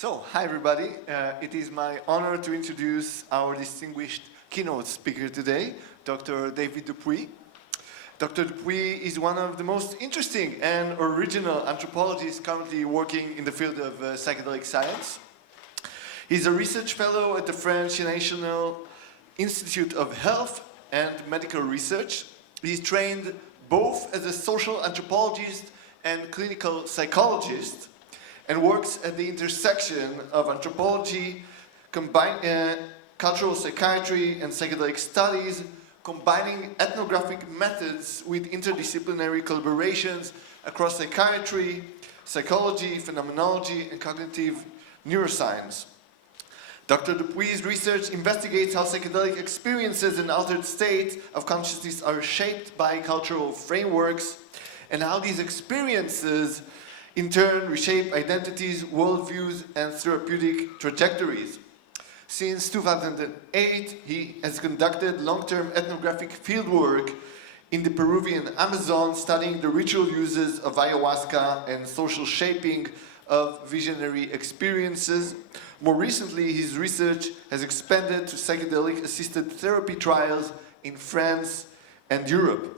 So, hi everybody. It is my honor to introduce our distinguished keynote speaker today, Dr. David Dupuis. Dr. Dupuis is one of the most interesting and original anthropologists currently working in the field of psychedelic science. He's a research fellow at the French National Institute of Health and Medical Research. He's trained both as a social anthropologist and clinical psychologist, and works at the intersection of anthropology, cultural psychiatry, and psychedelic studies, combining ethnographic methods with interdisciplinary collaborations across psychiatry, psychology, phenomenology, and cognitive neuroscience. Dr. Dupuis' research investigates how psychedelic experiences and altered states of consciousness are shaped by cultural frameworks, and how these experiences in turn reshape identities, worldviews, and therapeutic trajectories. Since 2008, he has conducted long-term ethnographic fieldwork in the Peruvian Amazon, studying the ritual uses of ayahuasca and social shaping of visionary experiences. More recently, his research has expanded to psychedelic-assisted therapy trials in France and Europe.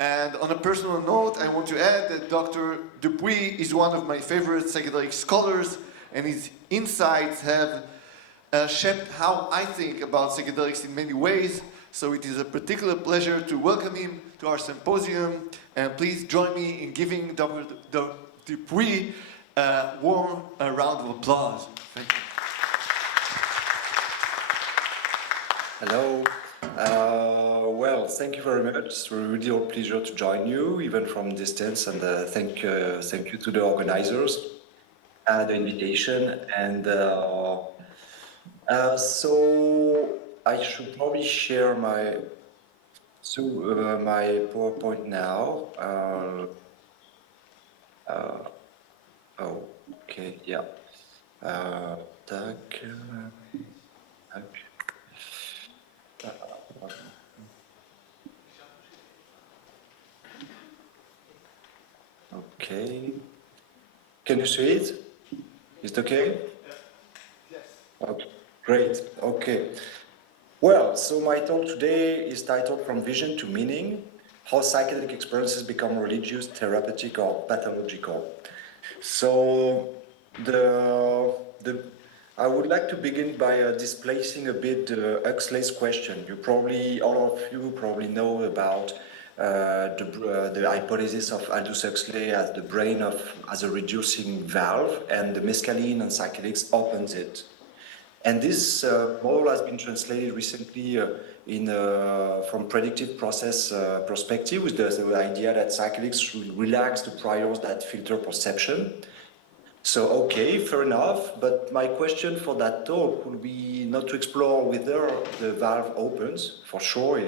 And on a personal note, I want to add that Dr. Dupuis is one of my favorite psychedelic scholars, and his insights have shaped how I think about psychedelics in many ways. So it is a particular pleasure to welcome him to our symposium, and please join me in giving Dr. Dupuis a warm round of applause. Thank you. Hello. Well, thank you very much. It's a really a pleasure to join you, even from distance, and thank you to the organizers, the invitation. And so I should probably share my my PowerPoint now. Oh, okay, yeah. Tac. Okay. Can you see it? Is it okay? Yes. Okay. Great. Okay. Well, so my talk today is titled From Vision to Meaning: How Psychedelic Experiences Become Religious, Therapeutic, or Pathological. So I would like to begin by displacing a bit Huxley's question. All of you probably know about the hypothesis of Aldous Huxley as the brain as a reducing valve, and the mescaline and psychedelics opens it. And this model has been translated recently from predictive process perspective, with the idea that psychedelics should relax the priors that filter perception. So, okay, fair enough, but my question for that talk would be not to explore whether the valve opens, for sure,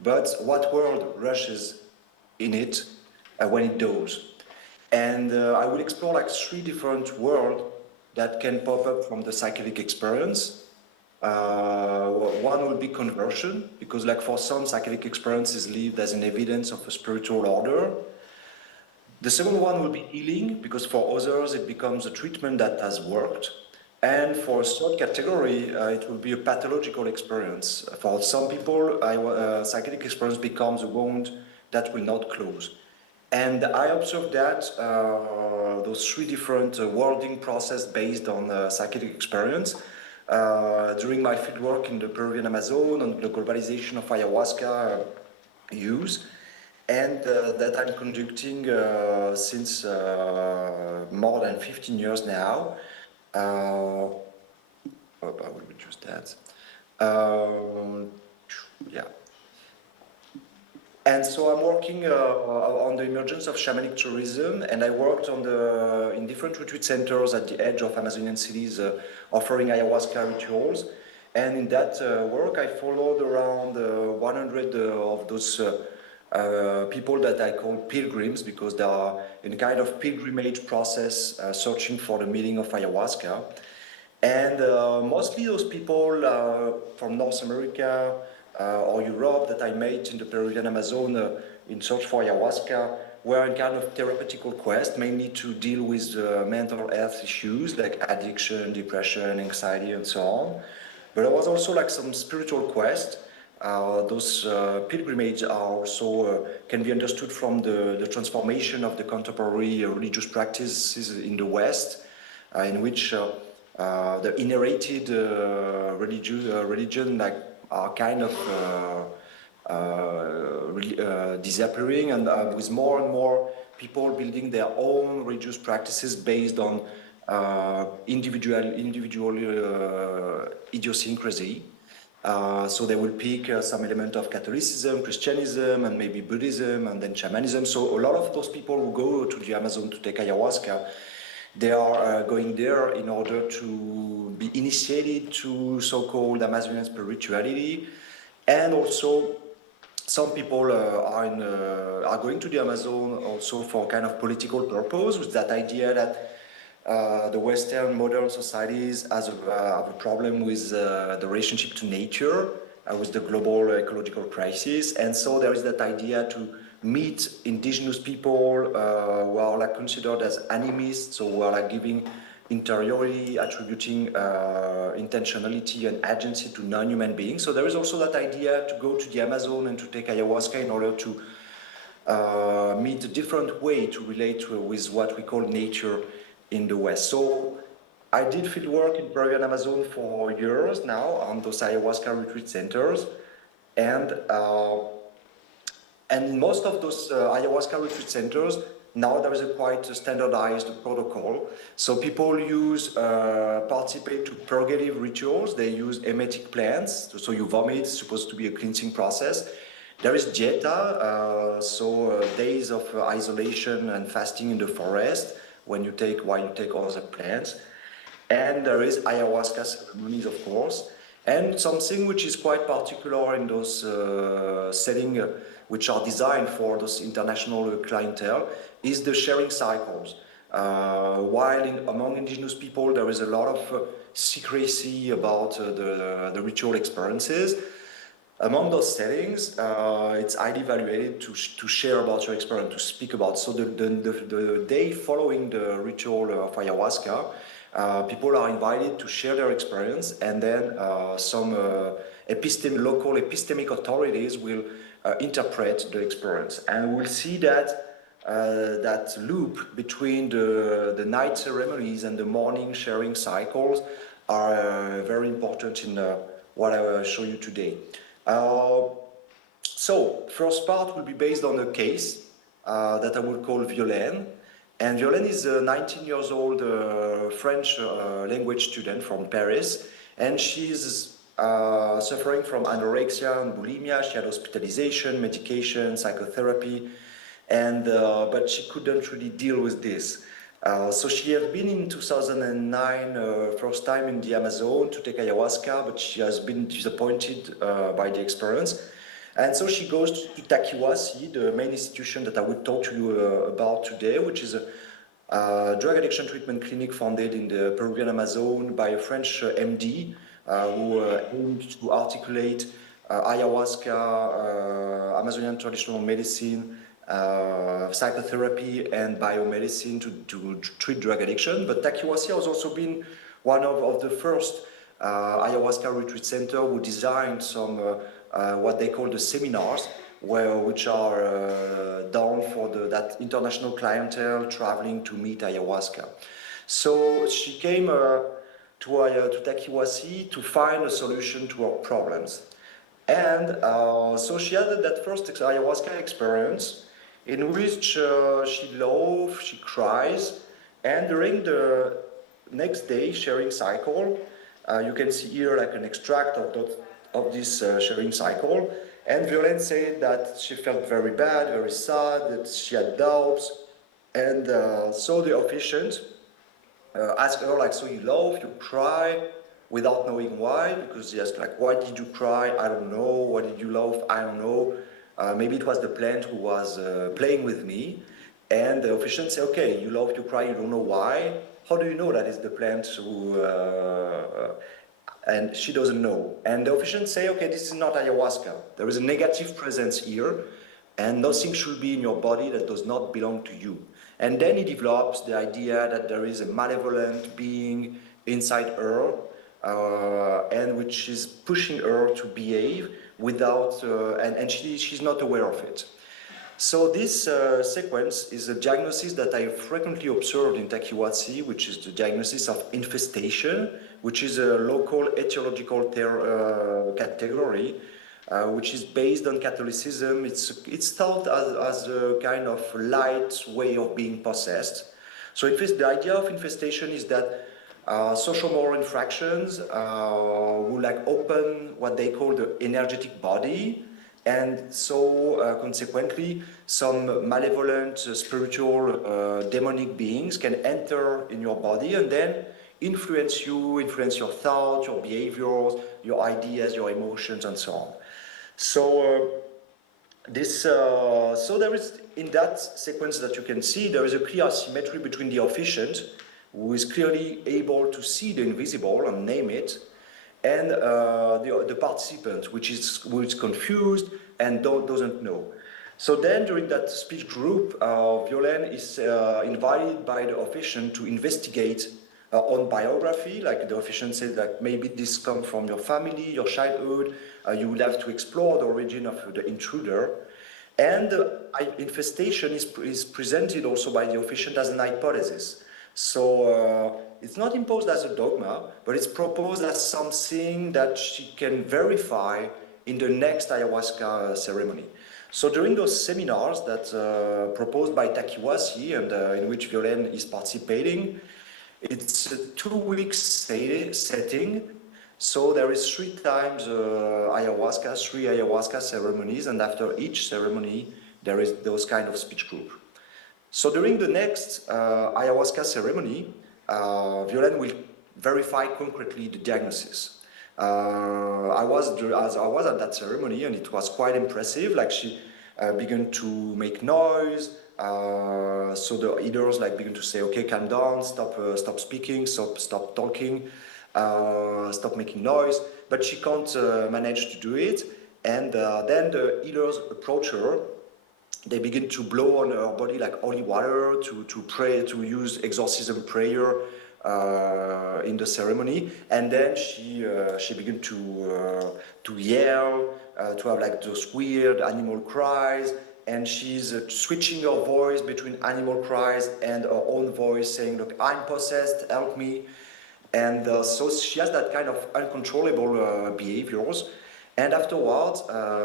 but what world rushes in it when it does. And I will explore like 3 different worlds that can pop up from the psychedelic experience. One will be conversion, because like for some, psychedelic experience is lived as an evidence of a spiritual order. The second one will be healing, because for others it becomes a treatment that has worked. And for a third category, it will be a pathological experience. For some people, psychedelic experience becomes a wound that will not close. And I observed that those 3 different wording process based on psychedelic experience during my fieldwork in the Peruvian Amazon on the globalization of ayahuasca use. And that I'm conducting since more than 15 years now. I will reduce that. Yeah. And so I'm working on the emergence of shamanic tourism, and I worked in different retreat centers at the edge of Amazonian cities offering ayahuasca rituals. And in that work, I followed around 100 of those people that I call pilgrims, because they are in a kind of pilgrimage process searching for the meaning of ayahuasca. And mostly those people from North America or Europe that I met in the Peruvian Amazon in search for ayahuasca were in kind of therapeutical quest, mainly to deal with mental health issues like addiction, depression, anxiety, and so on. But there was also like some spiritual quest. Those pilgrimages are also can be understood from the transformation of the contemporary religious practices in the West, in which the inherited religion like are kind of disappearing, and with more and more people building their own religious practices based on individual idiosyncrasy. So they will pick some element of Catholicism, Christianism, and maybe Buddhism, and then shamanism. So a lot of those people who go to the Amazon to take ayahuasca, they are going there in order to be initiated to so-called Amazonian spirituality, and also some people are going to the Amazon also for kind of political purpose, with that idea that the Western modern societies have a problem with the relationship to nature, with the global ecological crisis, and so there is that idea to meet indigenous people who are like considered as animists, so who are like giving interiority, attributing intentionality and agency to non-human beings. So there is also that idea to go to the Amazon and to take ayahuasca in order to meet a different way to relate with what we call nature in the West. So I did field work in Peruvian Amazon for years now on those ayahuasca retreat centers, and in most of those ayahuasca retreat centers, now there is a quite standardized protocol. So people participate to purgative rituals. They use emetic plants. So you vomit, it's supposed to be a cleansing process. There is dieta, days of isolation and fasting in the forest while you take other plants. And there is ayahuasca ceremonies, of course. And something which is quite particular in those settings which are designed for those international clientele is the sharing cycles. While among indigenous people there is a lot of secrecy about the ritual experiences, among those settings it's highly valued to share about your experience, to speak about. So the day following the ritual of ayahuasca, people are invited to share their experience, and then some local epistemic authorities will interpret the experience. And we'll see that that loop between the night ceremonies and the morning sharing cycles are very important in what I will show you today. So, first part will be based on a case that I will call Violaine. And Violaine is a 19 years old French language student from Paris, and she's suffering from anorexia and bulimia. She had hospitalization, medication, psychotherapy, and but she couldn't really deal with this. So she has been in 2009 first time in the Amazon to take ayahuasca, but she has been disappointed by the experience. And so she goes to Takiwasi, the main institution that I will talk to you about today, which is a drug addiction treatment clinic founded in the Peruvian Amazon by a French MD who aimed to articulate ayahuasca, Amazonian traditional medicine, psychotherapy and biomedicine to treat drug addiction. But Takiwasi has also been one of the first ayahuasca retreat center who designed some what they call the seminars, which are done for that international clientele traveling to meet ayahuasca. So she came to Takiwasi to find a solution to her problems. And so she had that first ayahuasca experience in which she laughs, she cries, and during the next day sharing cycle, you can see here like an extract of this sharing cycle. And Violaine said that she felt very bad, very sad, that she had doubts. And so the officiant asked her, like, so you laugh, you cry, without knowing why, because he asked, like, why did you cry? I don't know. Why did you laugh? I don't know. Maybe it was the plant who was playing with me. And the officiant said, okay, you laugh, you cry, you don't know why. How do you know that it's the plant who... and she doesn't know. And the officiant say, okay, this is not ayahuasca. There is a negative presence here. and nothing should be in your body that does not belong to you. And then he develops the idea that there is a malevolent being inside her, and which is pushing her to behave without, and she's not aware of it. So this sequence is a diagnosis that I frequently observed in Takiwatsi, which is the diagnosis of infestation, which is a local etiological category, which is based on Catholicism. It's thought as a kind of light way of being possessed. So the idea of infestation is that social moral infractions will like open what they call the energetic body, and so consequently some malevolent spiritual demonic beings can enter in your body and then influence you, influence your thoughts, your behaviors, your ideas, your emotions, and so on. So so there is, in that sequence that you can see, there is a clear symmetry between the officiant, who is clearly able to see the invisible and name it, and the participant, which is confused and doesn't know. So then, during that speech group, Violaine is invited by the officiant to investigate her own biography. Like the officiant said, like maybe this comes from your family, your childhood. You will have to explore the origin of the intruder. And infestation is presented also by the officiant as an hypothesis. So it's not imposed as a dogma, but it's proposed as something that she can verify in the next ayahuasca ceremony. So during those seminars that proposed by Takiwatsi and in which Violaine is participating, it's a 2-week setting. So there is 3 times three ayahuasca ceremonies, and after each ceremony there is those kind of speech group. So during the next ayahuasca ceremony, Violaine will verify concretely the diagnosis. I was at that ceremony, and it was quite impressive. Like she began to make noise. So the leaders like begin to say, "Okay, calm down, stop speaking, stop talking, stop making noise." But she can't manage to do it, and then the healers approach her. They begin to blow on her body like holy water to pray, to use exorcism prayer in the ceremony, and then she began to yell, to have like those weird animal cries, and she's switching her voice between animal cries and her own voice, saying, "Look, I'm possessed, help me." And so she has that kind of uncontrollable behaviors. And afterwards,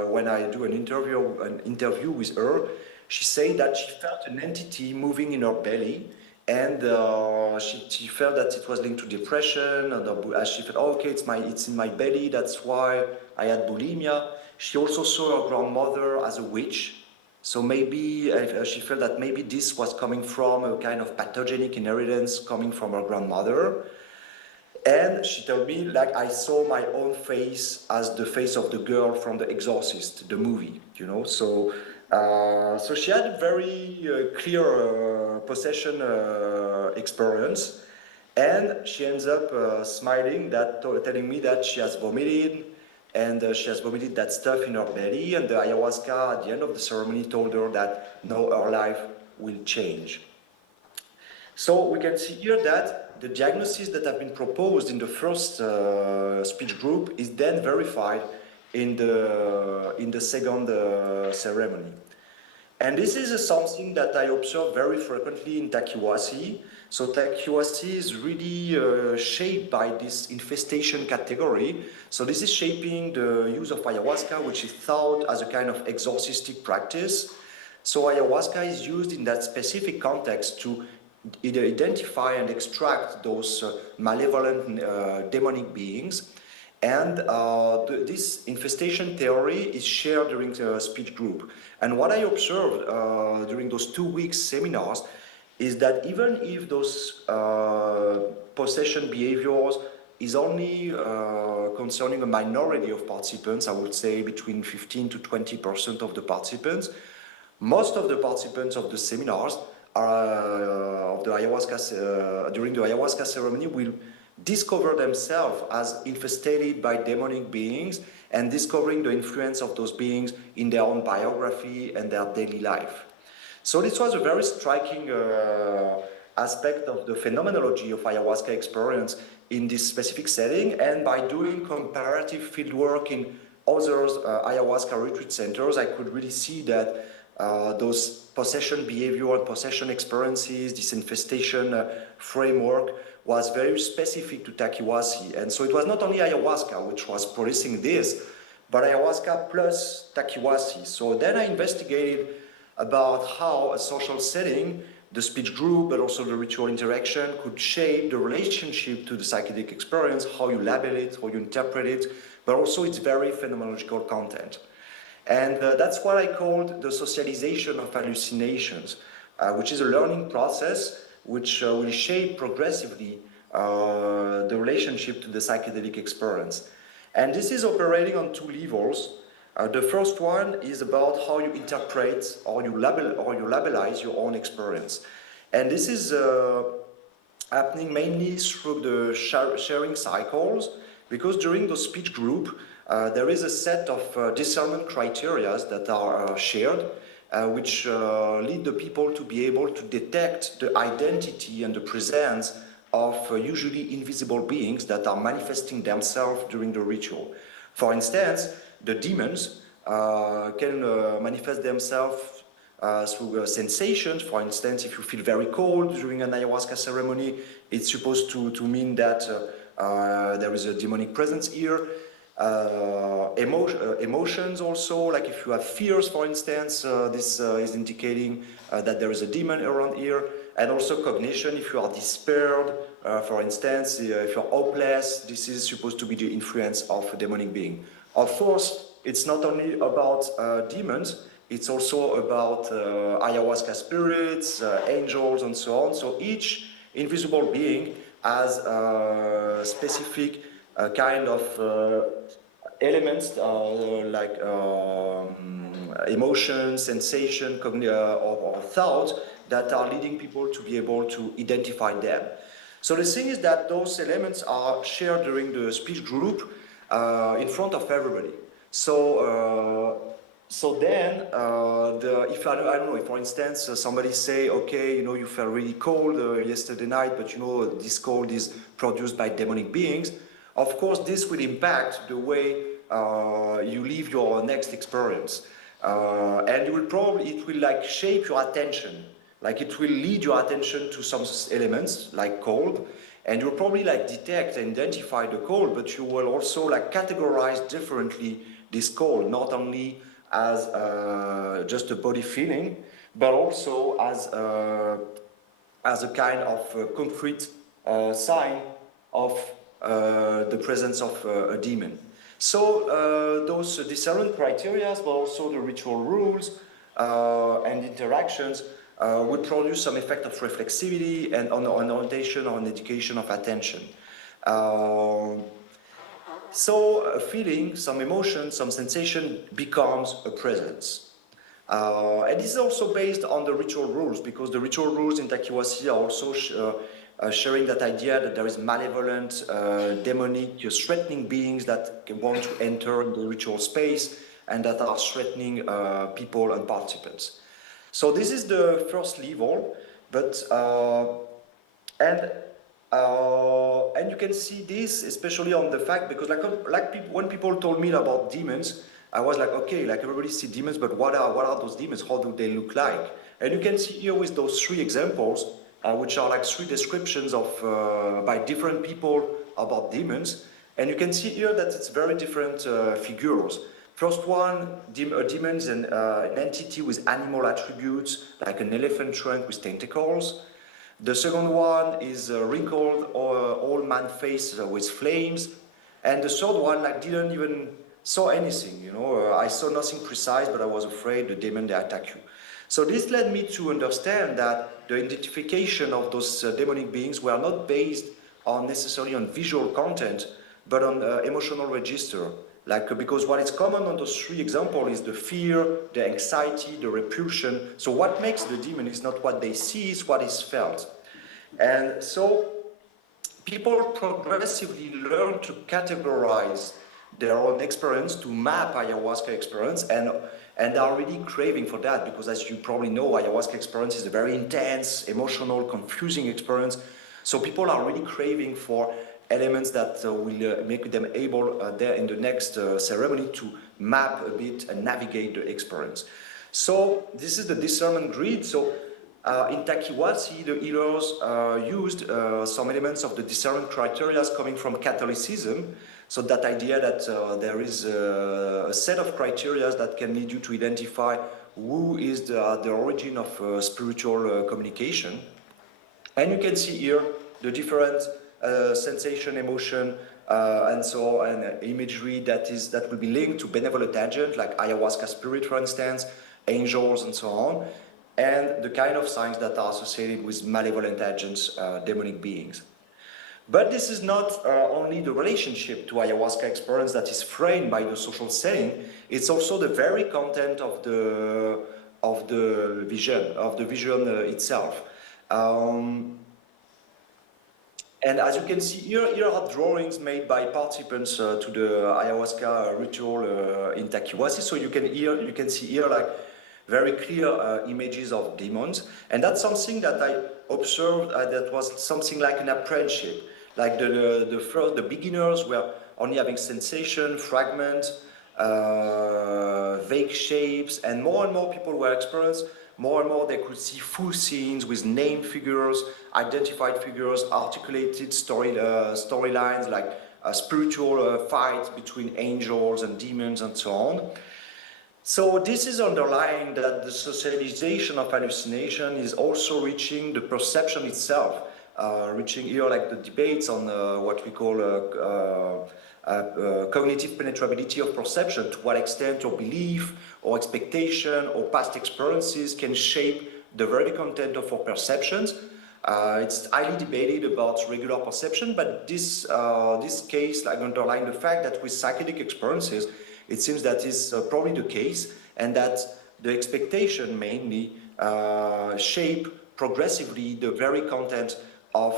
when I do an interview with her, she said that she felt an entity moving in her belly, and she felt that it was linked to depression. And she felt, "Oh, okay, it's in my belly. That's why I had bulimia." She also saw her grandmother as a witch, so maybe she felt that maybe this was coming from a kind of pathogenic inheritance coming from her grandmother. And she told me, like, I saw my own face as the face of the girl from The Exorcist, the movie, you know. So she had a very clear possession experience, and she ends up smiling, telling me that she has vomited, and she has vomited that stuff in her belly, and the ayahuasca at the end of the ceremony told her that no, her life will change. So we can see here that the diagnosis that have been proposed in the first speech group is then verified in the second ceremony. And this is something that I observe very frequently in Takiwatsi. So Takiwatsi is really shaped by this infestation category. So this is shaping the use of ayahuasca, which is thought as a kind of exorcistic practice. So ayahuasca is used in that specific context to either identify and extract those malevolent demonic beings. And this infestation theory is shared during the speech group. And what I observed during those 2 weeks seminars is that even if those possession behaviors is only concerning a minority of participants, I would say between 15 to 20% of the participants, most of the participants of the seminars of the ayahuasca during the ayahuasca ceremony will discover themselves as infested by demonic beings and discovering the influence of those beings in their own biography and their daily life. So this was a very striking aspect of the phenomenology of ayahuasca experience in this specific setting, and by doing comparative fieldwork in other ayahuasca retreat centers, I could really see that those possession behavior and possession experiences, this infestation framework was very specific to Takiwasi. And so it was not only ayahuasca which was producing this, but ayahuasca plus Takiwasi. So then I investigated about how a social setting, the speech group, but also the ritual interaction could shape the relationship to the psychedelic experience, how you label it, how you interpret it, but also its very phenomenological content. And that's what I called the socialization of hallucinations, which is a learning process which will shape progressively the relationship to the psychedelic experience. And this is operating on two levels. The first one is about how you interpret or you labelize your own experience. And this is happening mainly through the sharing cycles, because during the speech group, there is a set of discernment criteria that are shared, which lead the people to be able to detect the identity and the presence of usually invisible beings that are manifesting themselves during the ritual. For instance, the demons can manifest themselves through sensations. For instance, if you feel very cold during an ayahuasca ceremony, it's supposed to mean that there is a demonic presence here. Emotions also, like if you have fears, for instance, this is indicating that there is a demon around here. And also cognition, if you are despaired, for instance, if you're hopeless, this is supposed to be the influence of a demonic being. Of course, it's not only about demons, it's also about ayahuasca spirits, angels, and so on. So each invisible being has a specific kind of elements like emotion, sensation, or thought that are leading people to be able to identify them. So the thing is that those elements are shared during the speech group in front of everybody. So then, if I don't know, if for instance somebody say, okay, you know, you felt really cold yesterday night, but you know this cold is produced by demonic beings. Of course, this will impact the way you live your next experience, and it will like shape your attention. Like it will lead your attention to some elements like cold, and you'll probably like detect and identify the cold, but you will also like categorize differently this cold, not only as just a body feeling, but also as a kind of concrete sign of the presence of a demon. So those discernment criteria, but also the ritual rules and interactions would produce some effect of reflexivity and on orientation or an education of attention. So a feeling, some emotion, some sensation becomes a presence. And this is also based on the ritual rules, because the ritual rules in Takiwasi are also sharing that idea that there is malevolent, demonic, threatening beings that want to enter the ritual space and that are threatening people and participants. So this is the first level, but and you can see this especially on the fact, because when people told me about demons, I was like, okay, like everybody see demons, but what are those demons? How do they look like? And you can see here with those three examples, which are like three descriptions of by different people about demons, and you can see here that it's very different figures. First one, a demon is an entity with animal attributes, like an elephant trunk with tentacles. The second one is a wrinkled old man face with flames. And the third one, like, didn't even saw anything, you know. I saw nothing precise, but I was afraid the demon, they attack you. So this led me to understand that the identification of those demonic beings were not based on necessarily on visual content, but on emotional register. Like, because what is common on those three examples is the fear, the anxiety, the repulsion. So what makes the demon is not what they see, it's what is felt. And so people progressively learn to categorize their own experience, to map ayahuasca experience, and are really craving for that, because as you probably know, ayahuasca experience is a very intense, emotional, confusing experience. So people are really craving for elements that will make them able there in the next ceremony to map a bit and navigate the experience. So this is the discernment grid. So in Takiwasi, the healers used some elements of the discernment criteria coming from Catholicism. So that idea that there is a set of criteria that can lead you to identify who is the origin of spiritual communication. And you can see here the different sensation, emotion, and so on, imagery that will be linked to benevolent agents like ayahuasca spirit, for instance, angels, and so on, and the kind of signs that are associated with malevolent agents, demonic beings. But this is not only the relationship to ayahuasca experience that is framed by the social setting, it's also the very content of the vision itself. And as you can see here are drawings made by participants to the ayahuasca ritual in Takiwasi. So you can see here like very clear images of demons, and that's something that I observed that was something like an apprenticeship. Like the beginners were only having sensation, fragments, vague shapes, and more people were experienced. More and more they could see full scenes with named figures, identified figures, articulated storylines like spiritual fights between angels and demons and so on. So this is underlying that the socialization of hallucination is also reaching the perception itself, reaching here like the debates on what we call cognitive penetrability of perception, to what extent your belief or expectation or past experiences can shape the very content of our perceptions. It's highly debated about regular perception, but this case like underlying the fact that with psychedelic experiences, it seems that is probably the case, and that the expectation mainly shape progressively the very content of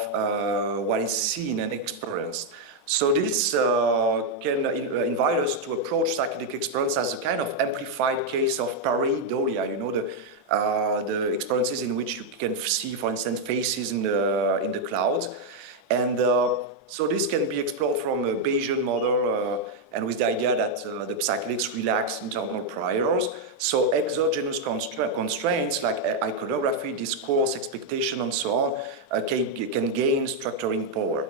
what is seen and experienced. So this can invite us to approach psychedelic experience as a kind of amplified case of pareidolia, you know, the experiences in which you can see, for instance, faces in the clouds. And so this can be explored from a Bayesian model and with the idea that the psychedelics relax internal priors. So exogenous constraints like iconography, discourse, expectation, and so on can gain structuring power.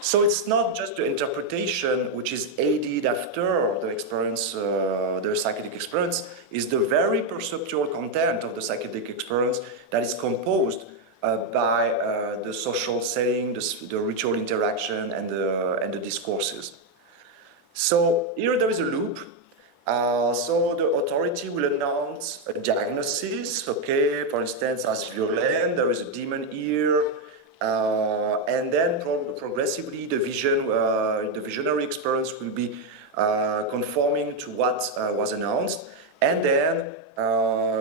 So it's not just the interpretation which is aided after the experience, the psychedelic experience, is the very perceptual content of the psychedelic experience that is composed by the social setting, the ritual interaction, and the discourses. So here there is a loop. So the authority will announce a diagnosis, okay, for instance, as violent, there is a demon here, and then progressively the visionary experience will be conforming to what was announced, and then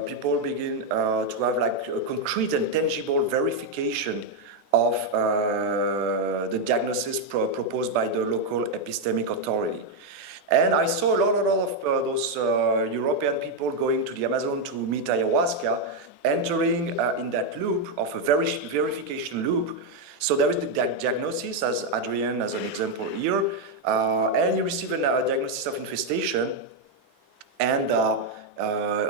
people begin to have like a concrete and tangible verification of the diagnosis proposed by the local epistemic authority. And I saw a lot of those European people going to the Amazon to meet ayahuasca, entering in that loop of a verification loop. So there is the diagnosis, as Adrian as an example here, and you receive a diagnosis of infestation, and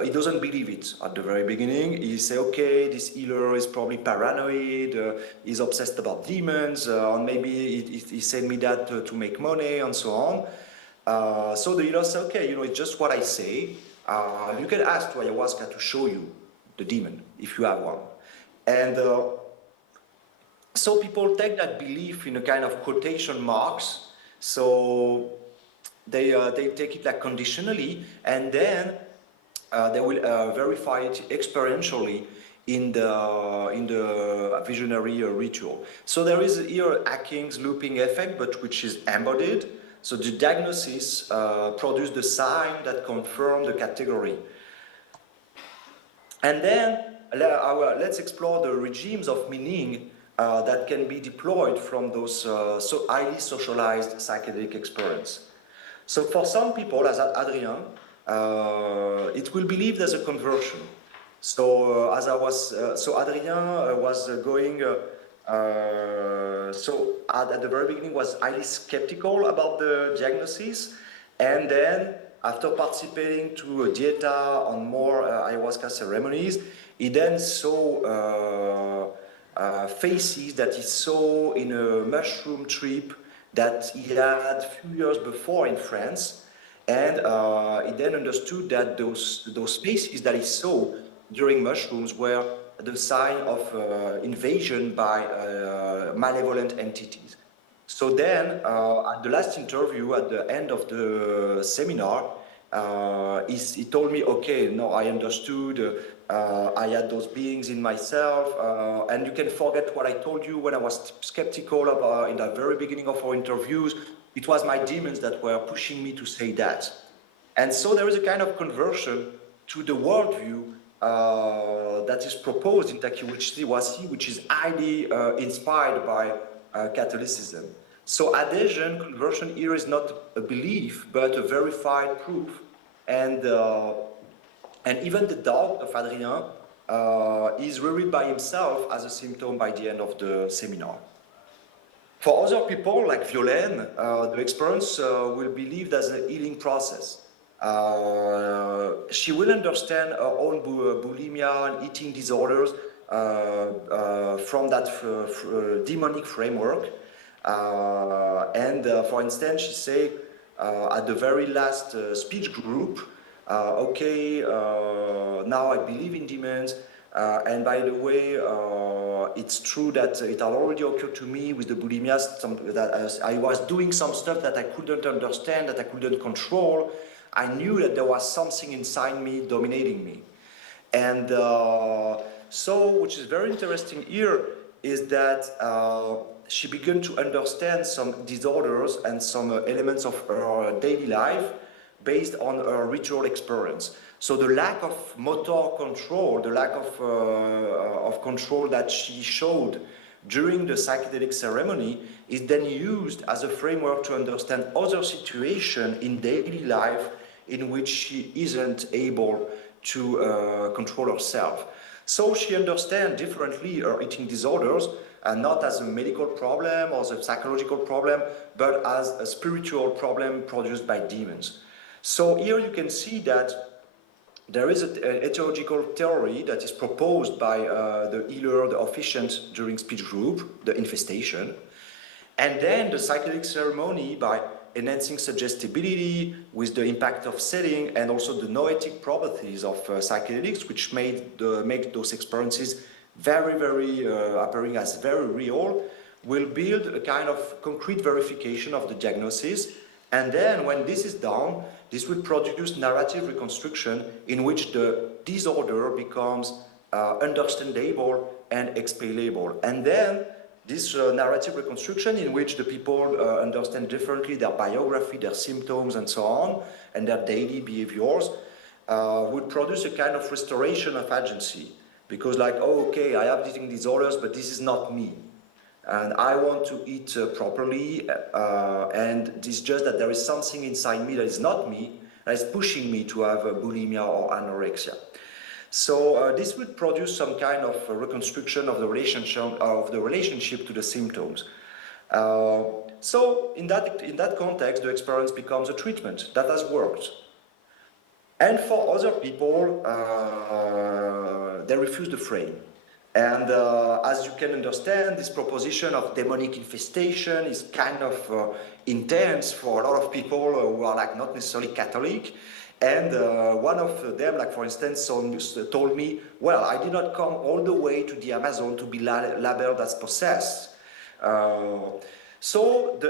he doesn't believe it at the very beginning. He say, okay, this healer is probably paranoid, he's obsessed about demons, or maybe he sent me that to make money, and so on. So the healer said, okay, you know, it's just what I say. You can ask to ayahuasca to show you the demon, if you have one. And so people take that belief in a kind of quotation marks. So they take it like conditionally, and then they will verify it experientially in the visionary ritual. So there is here Hacking's looping effect, but which is embodied. So the diagnosis produces the sign that confirms the category. And then let's explore the regimes of meaning that can be deployed from those so highly socialized psychedelic experience. So for some people, as Adrien, it will believe there's a conversion. So as I was, so Adrien was going, so at the very beginning was highly skeptical about the diagnosis, and then after participating to a dieta on more ayahuasca ceremonies, he then saw faces that he saw in a mushroom trip that he had a few years before in France, and he then understood that those faces that he saw during mushrooms were the sign of invasion by malevolent entities. So then, at the last interview, at the end of the seminar, he told me, okay, no, I understood, I had those beings in myself, and you can forget what I told you when I was skeptical about, in the very beginning of our interviews. It was my demons that were pushing me to say that. And so there is a kind of conversion to the worldview that is proposed in Takiwasi, which is highly inspired by Catholicism. So adhesion, conversion here is not a belief, but a verified proof. And even the doubt of Adrien is revealed by himself as a symptom by the end of the seminar. For other people, like Violaine, the experience will be lived as a healing process. She will understand her own bulimia and eating disorders from that demonic framework. For instance, she say at the very last speech group, okay, now I believe in demons, and by the way, it's true that it had already occurred to me with the bulimia that I was doing some stuff that I couldn't understand, that I couldn't control. I knew that there was something inside me dominating me. And so, which is very interesting here, is that she began to understand some disorders and some elements of her daily life based on her ritual experience. So the lack of motor control, the lack of control that she showed during the psychedelic ceremony is then used as a framework to understand other situations in daily life in which she isn't able to control herself. So she understands differently her eating disorders, not as a medical problem or as a psychological problem, but as a spiritual problem produced by demons. So here you can see that there is an etiological theory that is proposed by the healer, the officiant during speech group, the infestation, and then the psychedelic ceremony by enhancing suggestibility with the impact of setting and also the noetic properties of psychedelics, which make those experiences very, very appearing as very real, will build a kind of concrete verification of the diagnosis. And then when this is done, this will produce narrative reconstruction in which the disorder becomes understandable and explainable. And then this narrative reconstruction in which the people understand differently their biography, their symptoms and so on, and their daily behaviors, would produce a kind of restoration of agency. Because like, oh, okay, I have eating disorders, but this is not me. And I want to eat properly, and it's just that there is something inside me that is not me, that is pushing me to have bulimia or anorexia. So this would produce some kind of reconstruction of the relationship to the symptoms. So in that context, the experience becomes a treatment that has worked. And for other people, they refuse the frame. And as you can understand, this proposition of demonic infestation is kind of intense for a lot of people who are like not necessarily Catholic. And one of them, like for instance, told me, well, I did not come all the way to the Amazon to be labeled as possessed. So the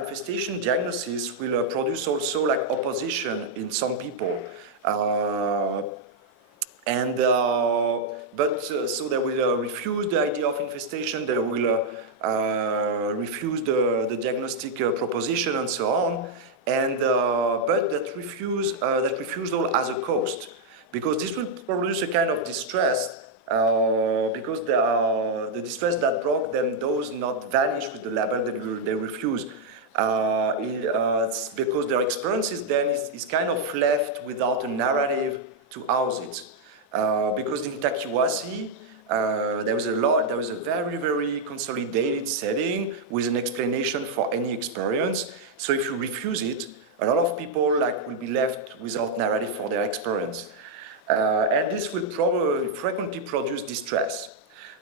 infestation diagnosis will produce also like opposition in some people. So they will refuse the idea of infestation, they will refuse the diagnostic proposition and so on, and but that refusal as a cost, because this will produce a kind of distress because the distress that broke them does not vanish with the label that they refuse. It's because their experiences then is kind of left without a narrative to house it. Because in Takiwasi, there was a very, very consolidated setting with an explanation for any experience. So if you refuse it, a lot of people will be left without narrative for their experience. And this will probably frequently produce distress.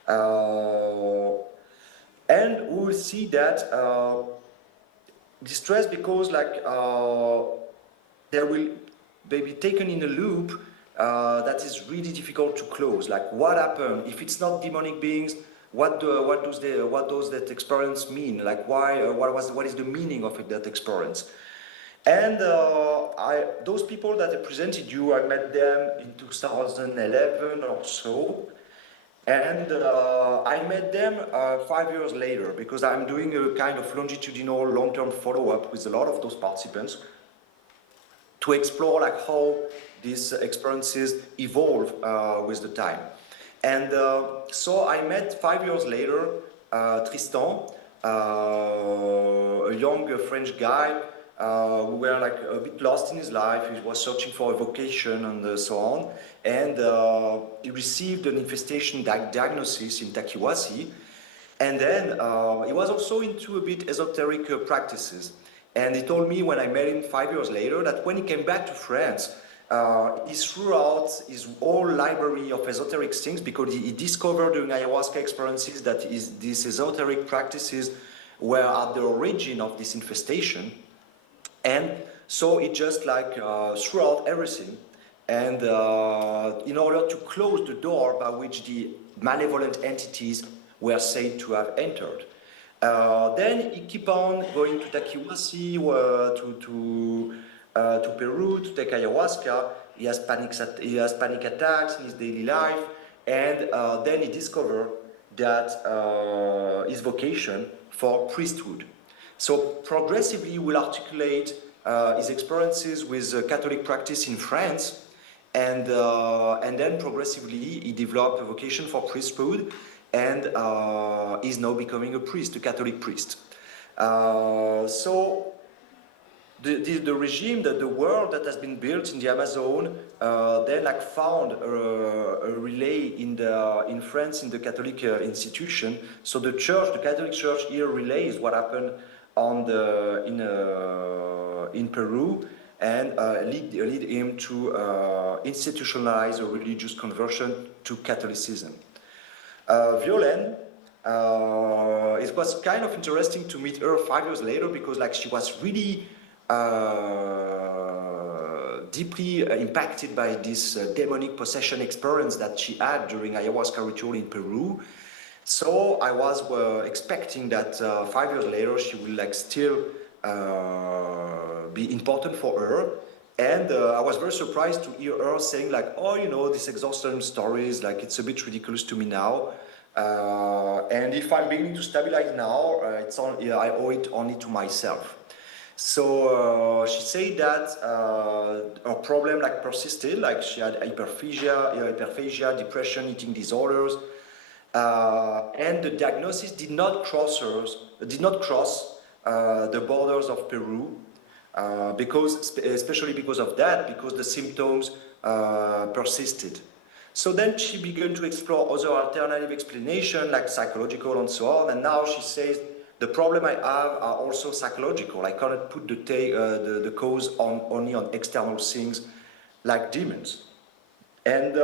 And we will see that distress because they will be taken in a loop that is really difficult to close. Like, what happened? If it's not demonic beings, what does that experience mean? Like, why? What is the meaning of that experience? And those people that I presented you, I met them in 2011 or so. And I met them 5 years later because I'm doing a kind of longitudinal long-term follow-up with a lot of those participants to explore how these experiences evolve with the time. And so I met 5 years later Tristan, a young French guy who were a bit lost in his life. He was searching for a vocation and so on. And he received an infestation diagnosis in Takiwasi. And then he was also into a bit esoteric practices. And he told me when I met him 5 years later that when he came back to France, he threw out his whole library of esoteric things because he discovered during ayahuasca experiences that these esoteric practices were at the origin of this infestation. And so he just threw out everything. And in order to close the door by which the malevolent entities were said to have entered. Then he keep on going to Takiwasi, to Peru to take ayahuasca. He has panic attacks in his daily life, and then he discovered that his vocation for priesthood. So progressively he will articulate his experiences with Catholic practice in France, and then progressively he developed a vocation for priesthood, and is now becoming a priest, a Catholic priest. So the regime, the world that has been built in the Amazon, then found a relay in France in the Catholic institution. So the Catholic Church here relays what happened in Peru, and lead him to institutionalize a religious conversion to Catholicism. Violaine, it was kind of interesting to meet her 5 years later because she was really deeply impacted by this demonic possession experience that she had during ayahuasca ritual in Peru. So I was expecting that 5 years later she will still be important for her. And I was very surprised to hear her saying these exhaustion stories, it's a bit ridiculous to me now. And if I'm beginning to stabilize now, I owe it only to myself. So she said that her problem persisted, she had hyperphagia, depression, eating disorders, and the diagnosis did not cross the borders of Peru. Especially because of that, because the symptoms persisted. So then she began to explore other alternative explanations like psychological and so on, and now she says, the problem I have are also psychological. I cannot put the cause only on external things like demons. And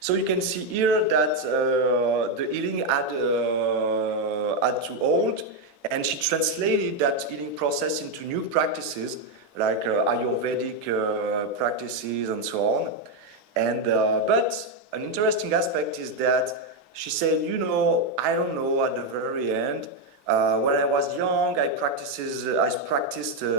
so you can see here that the healing had to hold. And she translated that healing process into new practices, like Ayurvedic practices and so on. And but an interesting aspect is that she said, I don't know, at the very end, when I was young, I practiced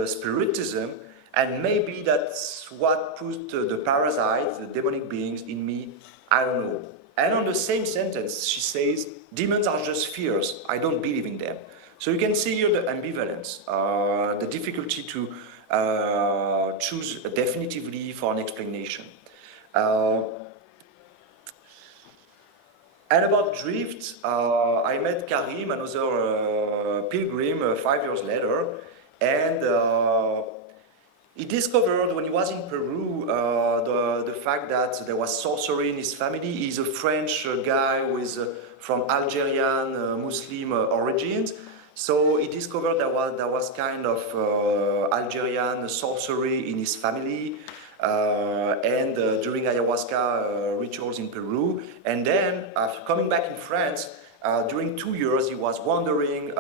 spiritism, and maybe that's what put the parasites, the demonic beings in me, I don't know. And on the same sentence, she says, demons are just fears, I don't believe in them. So you can see here the ambivalence, the difficulty to choose definitively for an explanation. And about drift, I met Karim, another pilgrim, 5 years later, and he discovered when he was in Peru the fact that there was sorcery in his family. He's a French guy with from Algerian Muslim origins. So he discovered there was kind of Algerian sorcery in his family, and during ayahuasca rituals in Peru. And then after coming back in France, during 2 years he was wandering,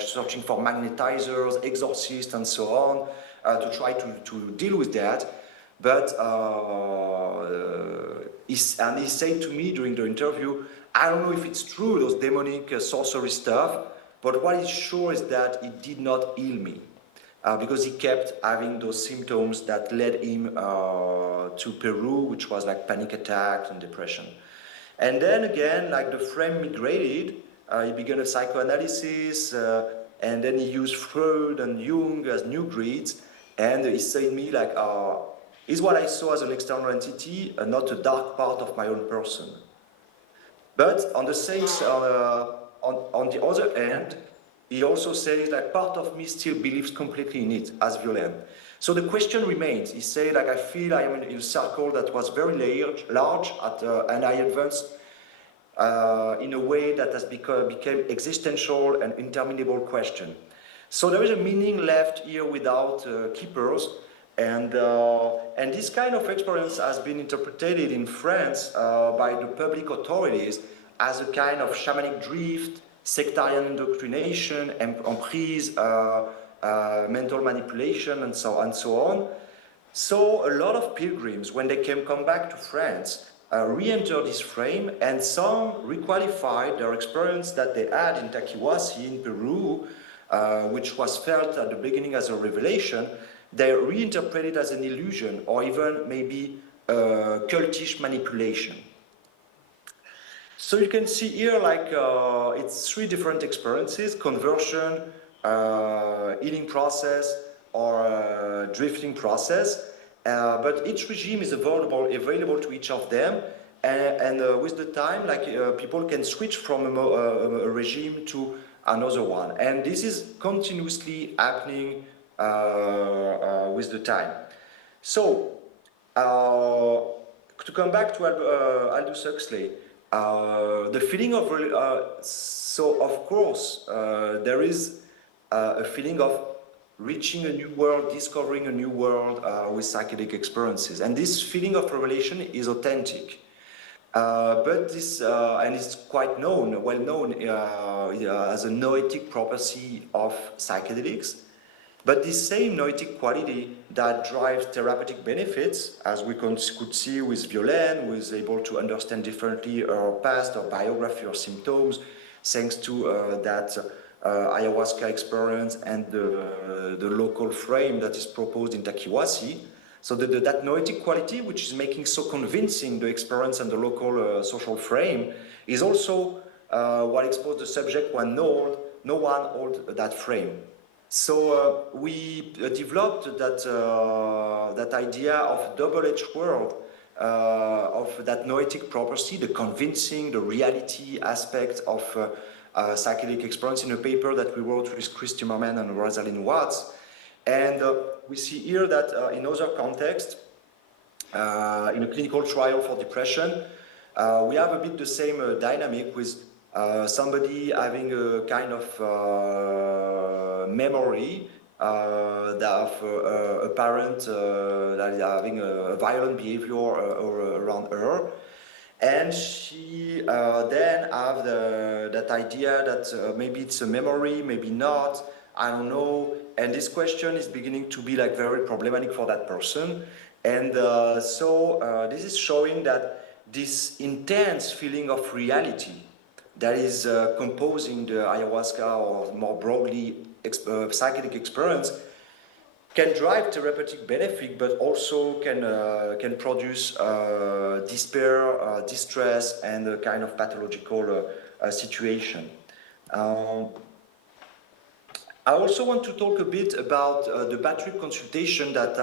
searching for magnetizers, exorcists, and so on, to try to deal with that. But he said to me during the interview, I don't know if it's true, those demonic sorcery stuff, but what is sure is that it did not heal me, because he kept having those symptoms that led him to Peru, which was like panic attacks and depression. And then again, like the frame migrated, he began a psychoanalysis, and then he used Freud and Jung as new grids, and he said to me like, is what I saw as an external entity, not a dark part of my own person. But on the same, on the other hand, he also says that part of me still believes completely in it, as Violaine. So the question remains. He said, like, I feel I am in a circle that was very large, and I advanced in a way that has became existential and interminable question. So there is a meaning left here without keepers, and this kind of experience has been interpreted in France by the public authorities as a kind of shamanic drift, sectarian indoctrination, emprise, mental manipulation, and so on. So a lot of pilgrims, when they come back to France, re-enter this frame, and some requalified their experience that they had in Taquihuasi in Peru, which was felt at the beginning as a revelation. They reinterpret it as an illusion, or even maybe cultish manipulation. So you can see here, like, it's 3 different experiences: conversion, healing process, or drifting process. But each regime is available to each of them, and with the time, like, people can switch from a regime to another one, and this is continuously happening with the time. So, to come back to Aldous Huxley, the feeling of so of course there is a feeling of reaching a new world, discovering a new world with psychedelic experiences, and this feeling of revelation is authentic. But this, and it's quite well known as a noetic property of psychedelics. But this same noetic quality that drives therapeutic benefits, as we could see with Violaine, who is able to understand differently her past, her biography, her symptoms, thanks to that ayahuasca experience and the local frame that is proposed in Taquihuasi. So that noetic quality, which is making so convincing the experience and the local social frame, is also what exposed the subject when no one holds that frame. So we developed that idea of double-edged world of that noetic property, the convincing, the reality aspect of psychedelic experience in a paper that we wrote with Chris Timmerman and Rosalind Watts. And we see here that in other contexts, in a clinical trial for depression, we have a bit the same dynamic with somebody having a kind of memory of a parent that is having a violent behavior around her. And she then have that idea that maybe it's a memory, maybe not, I don't know. And this question is beginning to be like very problematic for that person. And so this is showing that this intense feeling of reality that is composing the ayahuasca or more broadly psychedelic experience can drive therapeutic benefit, but also can produce despair, distress, and a kind of pathological situation. I also want to talk a bit about the battery consultation that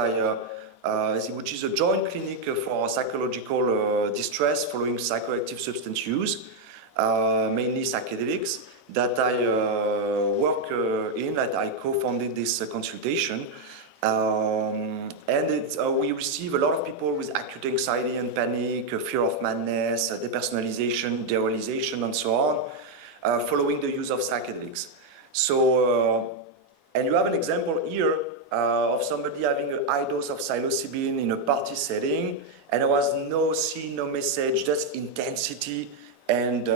which is a joint clinic for psychological distress following psychoactive substance use. mainly psychedelics, that I work in, that I co-founded this consultation. We receive a lot of people with acute anxiety and panic, fear of madness, depersonalization, derealization, and so on, following the use of psychedelics. So, and you have an example here of somebody having a high dose of psilocybin in a party setting, and there was no scene, no message, just intensity, and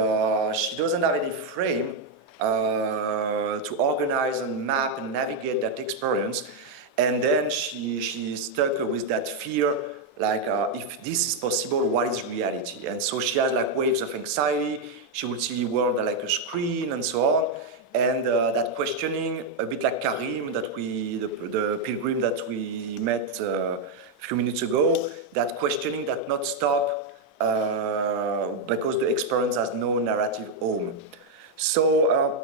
she doesn't have any frame to organize and map and navigate that experience. And then she's stuck with that fear, like if this is possible, what is reality? And so she has like waves of anxiety. She would see the world like a screen and so on. And that questioning, a bit like Karim, that the pilgrim that we met a few minutes ago, that questioning that not stop because the experience has no narrative home. So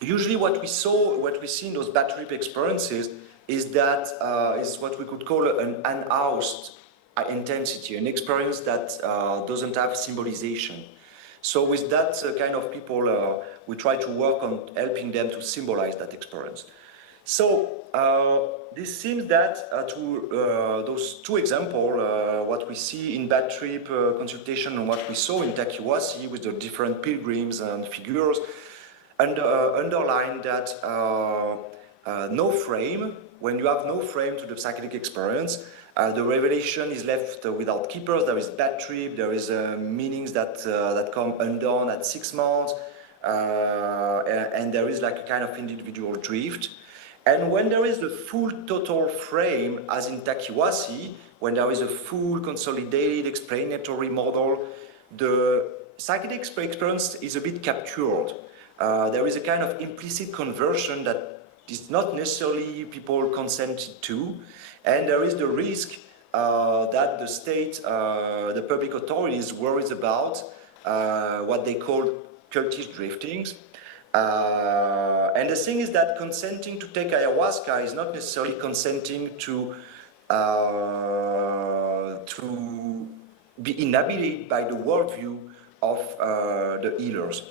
usually what we see in those bad trip experiences is that is what we could call an unhoused intensity, an experience that doesn't have symbolization. So with that kind of people, we try to work on helping them to symbolize that experience. So this seems that to those two examples, what we see in bad trip consultation and what we saw in Takiwasi with the different pilgrims and figures, underline that no frame. When you have no frame to the psychedelic experience, the revelation is left without keepers. There is bad trip, there is meanings that come undone at 6 months, and there is like a kind of individual drift. And when there is the full total frame, as in Takiwasi, when there is a full consolidated explanatory model, the psychedelic experience is a bit captured. There is a kind of implicit conversion that is not necessarily people consented to, and there is the risk that the state, the public authorities worries about what they call cultish driftings. And the thing is that consenting to take ayahuasca is not necessarily consenting to be inhabited by the worldview of the healers.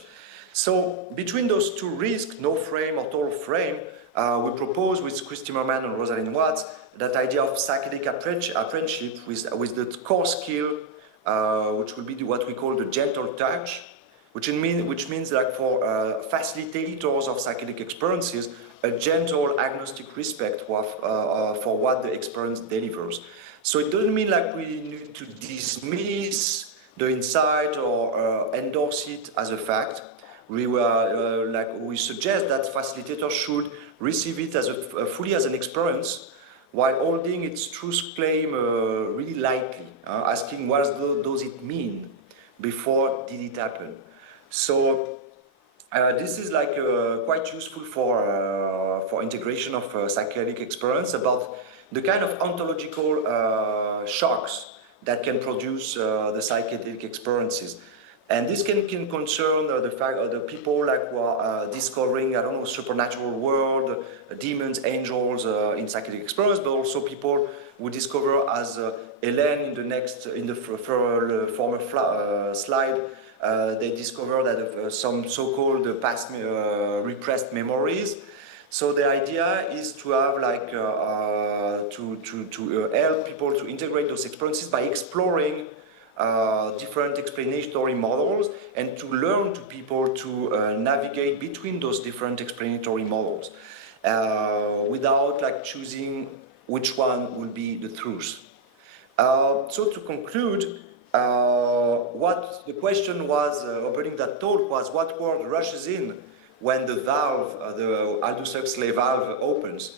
So between those two risks, no frame or total frame, we propose with Chris Timmerman and Rosalind Watts that idea of psychedelic apprenticeship with the core skill, which will be what we call the gentle touch, which means like for facilitators of psychedelic experiences, a gentle agnostic respect for what the experience delivers. So it doesn't mean like we need to dismiss the insight or endorse it as a fact. We suggest that facilitators should receive it as fully as an experience, while holding its truth claim really lightly, asking what does it mean before did it happen. So this is like quite useful for integration of psychedelic experience about the kind of ontological shocks that can produce the psychedelic experiences. And this can concern the fact the people like who are discovering, I don't know, supernatural world, demons, angels in psychedelic experience, but also people who discover, as Hélène in the former slide, they discover that some so-called past repressed memories. So the idea is to have like to help people to integrate those experiences by exploring different explanatory models and to learn to people to navigate between those different explanatory models without like choosing which one will be the truth. So to conclude, what the question was opening that talk was what word rushes in when the valve, the Aldous Huxley valve opens.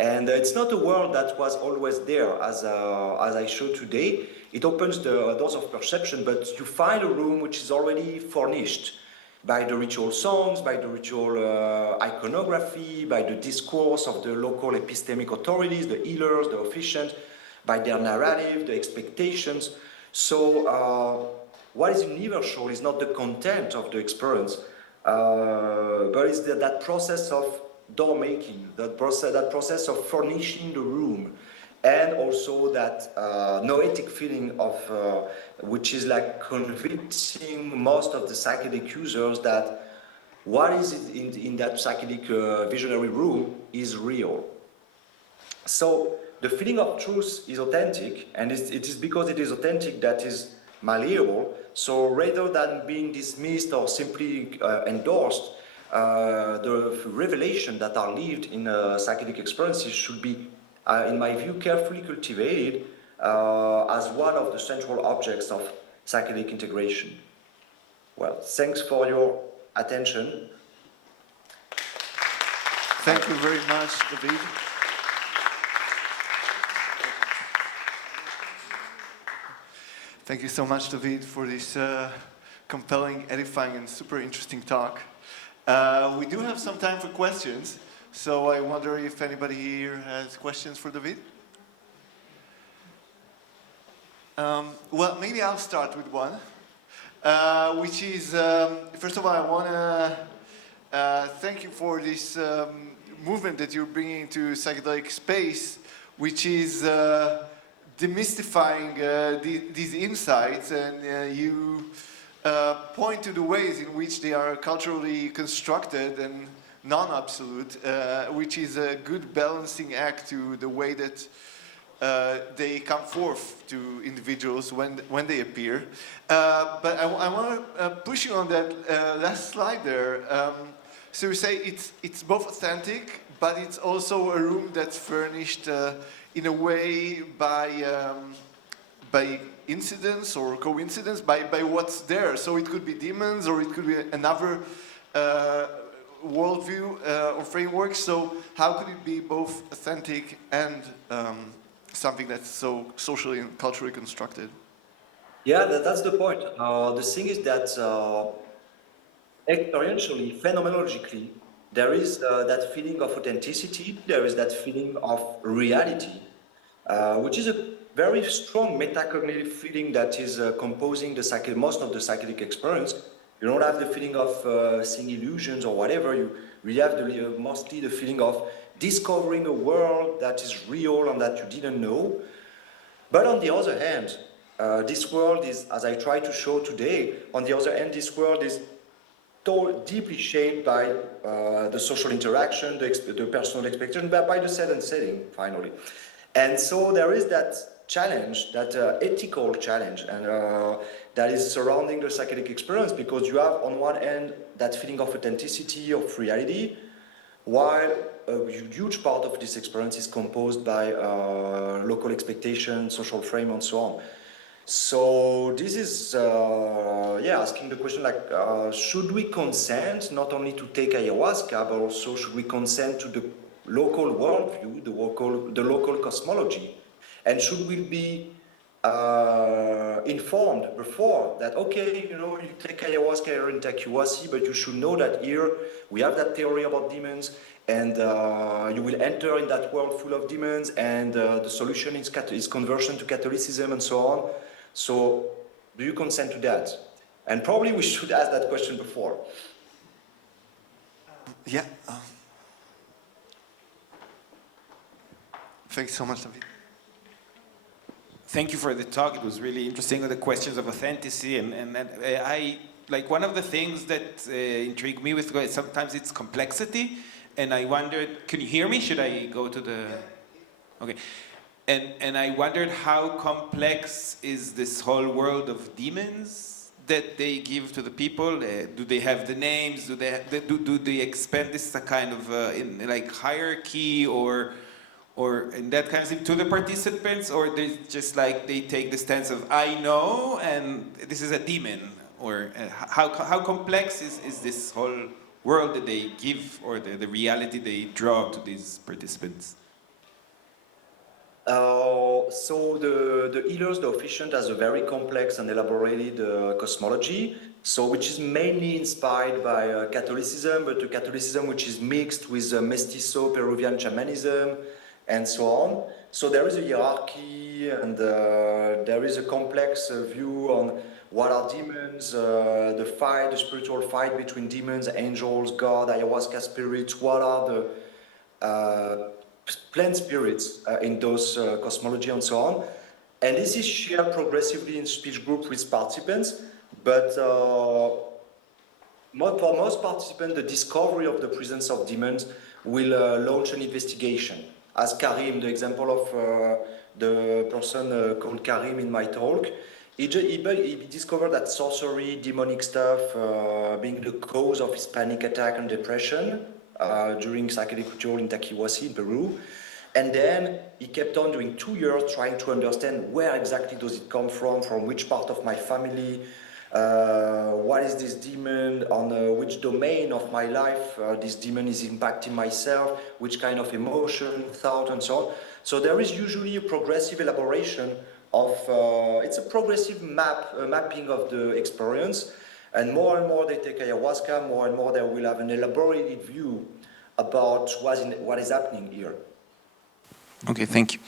And it's not a word that was always there, as I showed today. It opens the doors of perception, but you find a room which is already furnished by the ritual songs, by the ritual iconography, by the discourse of the local epistemic authorities, the healers, the officiants, by their narrative, the expectations. So what is universal is not the content of the experience, but it's that process of door making, that process of furnishing the room. and also that noetic feeling of, which is like convincing most of the psychedelic users that what is it in that psychedelic visionary room is real. So the feeling of truth is authentic, and it is because it is authentic that is malleable. So rather than being dismissed or simply endorsed, the revelation that are lived in psychedelic experiences should be, in my view, carefully cultivated as one of the central objects of psychedelic integration. Well, thanks for your attention. Thank you very much, David. Thank you so much, David, for this compelling, edifying, and super interesting talk. We do have some time for questions, so I wonder if anybody here has questions for David? Well, maybe I'll start with one, which is, first of all, I want to thank you for this movement that you're bringing to psychedelic space, which is demystifying these insights, and you point to the ways in which they are culturally constructed and non-absolute, which is a good balancing act to the way that they come forth to individuals when they appear. But I want to push you on that last slide there. So you say it's both authentic, but it's also a room that's furnished in a way by incidence or coincidence, by what's there. So it could be demons, or it could be another worldview or framework. So how could it be both authentic and something that's so socially and culturally constructed? Yeah, that's the point. The thing is that experientially, phenomenologically, there is that feeling of authenticity, there is that feeling of reality, which is a very strong metacognitive feeling that is composing the most of the psychedelic experience. You don't have the feeling of seeing illusions or whatever. You really have mostly the feeling of discovering a world that is real and that you didn't know. But on the other hand, this world is, as I try to show today, on the other hand, this world is deeply shaped by the social interaction, the personal expectation, but by the set and setting, finally. And so there is that challenge, that ethical challenge, and that is surrounding the psychedelic experience, because you have, on one end, that feeling of authenticity, of reality, while a huge part of this experience is composed by local expectation, social frame, and so on. So this is, asking the question like, should we consent not only to take ayahuasca, but also should we consent to the local worldview, the local cosmology? And should we be informed before that, okay, you take ayahuasca here in Takiwasi, but you should know that here we have that theory about demons, and you will enter in that world full of demons, and the solution is conversion to Catholicism and so on. So do you consent to that? And probably we should ask that question before. Yeah. Thanks so much, David. Thank you for the talk. It was really interesting with the questions of authenticity, and I like one of the things that intrigued me with sometimes it's complexity, and I wondered, can you hear me? Should I go to the? Okay, and I wondered how complex is this whole world of demons that they give to the people? Do they have the names? Do they expand this a kind of in like hierarchy or in that kind of thing to the participants, or they just like they take the stance of I know and this is a demon, or how complex is this whole world that they give, or the reality they draw to these participants? So the healers, the officiant, has a very complex and elaborated cosmology, so which is mainly inspired by Catholicism, but a Catholicism which is mixed with mestizo Peruvian shamanism, and so on. So there is a hierarchy, and there is a complex view on what are demons, the spiritual fight between demons, angels, God, ayahuasca spirits, what are the plant spirits in those cosmology and so on. And this is shared progressively in speech group with participants, but for most participants, the discovery of the presence of demons will launch an investigation. As Karim, the example of the person called Karim in my talk, he discovered that sorcery, demonic stuff, being the cause of his panic attack and depression during psychedelic ritual in Taquihuasi in Peru. And then he kept on doing 2 years trying to understand where exactly does it come from which part of my family, what is this demon, on which domain of my life this demon is impacting myself, which kind of emotion, thought, and so on. So there is usually a progressive elaboration of, it's a progressive mapping of the experience, and more they take ayahuasca, more and more they will have an elaborated view about what is happening here. Okay, thank you.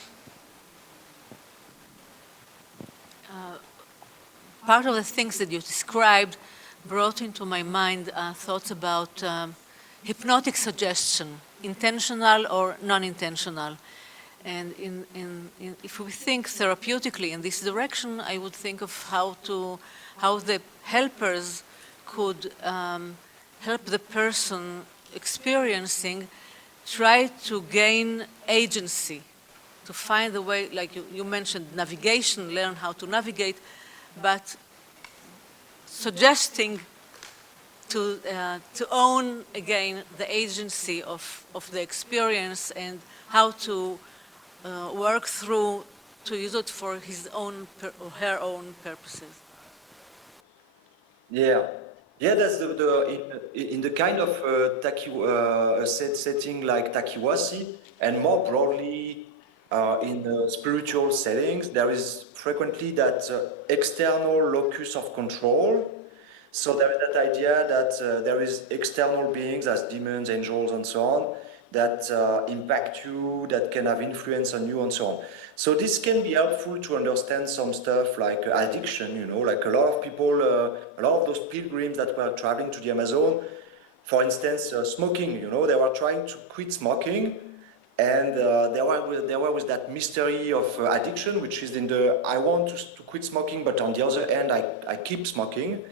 Part of the things that you described brought into my mind thoughts about hypnotic suggestion, intentional or non-intentional. And if we think therapeutically in this direction, I would think of how the helpers could help the person experiencing try to gain agency, to find the way, like you mentioned, navigation, learn how to navigate, but suggesting to own again the agency of the experience and how to work through to use it for his own or her own purposes. Yeah, that's in the kind of setting like Taquihuasi, and more broadly in spiritual settings, there is frequently that external locus of control. So there is that idea that there is external beings as demons, angels, and so on, that impact you, that can have influence on you, and so on. So this can be helpful to understand some stuff like addiction, you know, like a lot of people, a lot of those pilgrims that were traveling to the Amazon, for instance, smoking, you know, they were trying to quit smoking, and there was that mystery of addiction, which is in the, I want to quit smoking, but on the other hand, I keep smoking.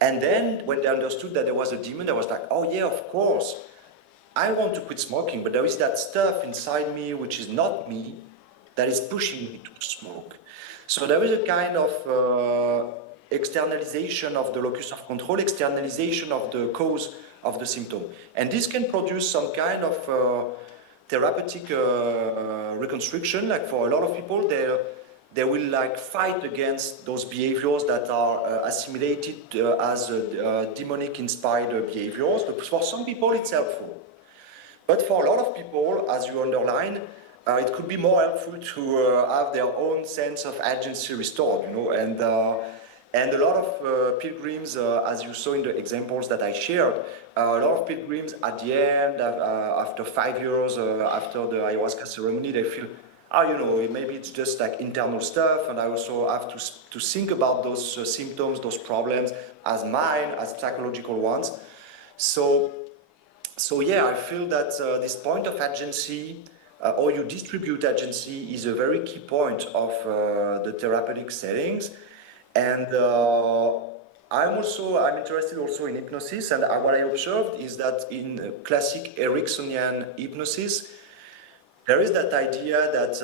And then when they understood that there was a demon, they was like, oh yeah, of course, I want to quit smoking, but there is that stuff inside me, which is not me, that is pushing me to smoke. So there is a kind of externalization of the locus of control, externalization of the cause of the symptom. And this can produce some kind of therapeutic reconstruction. Like for a lot of people, they will like fight against those behaviors that are assimilated as demonic inspired behaviors. But for some people, it's helpful. But for a lot of people, as you underline, it could be more helpful to have their own sense of agency restored, you know, and a lot of pilgrims, as you saw in the examples that I shared, a lot of pilgrims at the end, after 5 years after the ayahuasca ceremony, they feel, you know, maybe it's just like internal stuff, and I also have to think about those symptoms, those problems as mine, as psychological ones. So yeah, I feel that this point of agency, or you distribute agency, is a very key point of the therapeutic settings. And I'm interested also in hypnosis, and what I observed is that in classic Ericksonian hypnosis, there is that idea that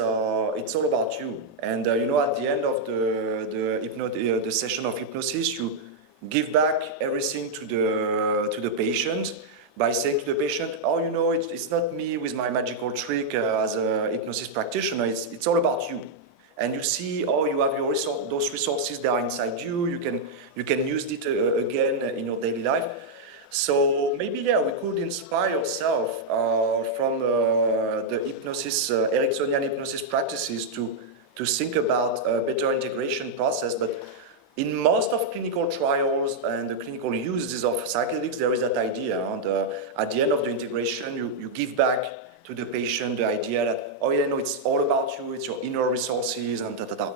it's all about you. And you know, at the end of the session of hypnosis, you give back everything to the patient, by saying to the patient, oh, you know, it's not me with my magical trick as a hypnosis practitioner, it's all about you. And you see, oh, you have your those resources that are inside you, you can use it again in your daily life. So maybe, yeah, we could inspire ourselves from the hypnosis, Ericksonian hypnosis practices to think about a better integration process. But in most of clinical trials and the clinical uses of psychedelics, there is that idea. And at the end of the integration, you give back to the patient the idea that, oh yeah, no, it's all about you, it's your inner resources, and ta-ta-ta.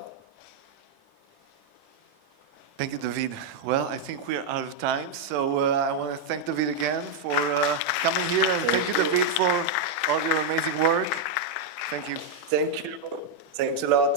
Thank you, David. Well, I think we're out of time, so I want to thank David again for coming here, and thank you, David, for all your amazing work. Thank you. Thank you. Thanks a lot.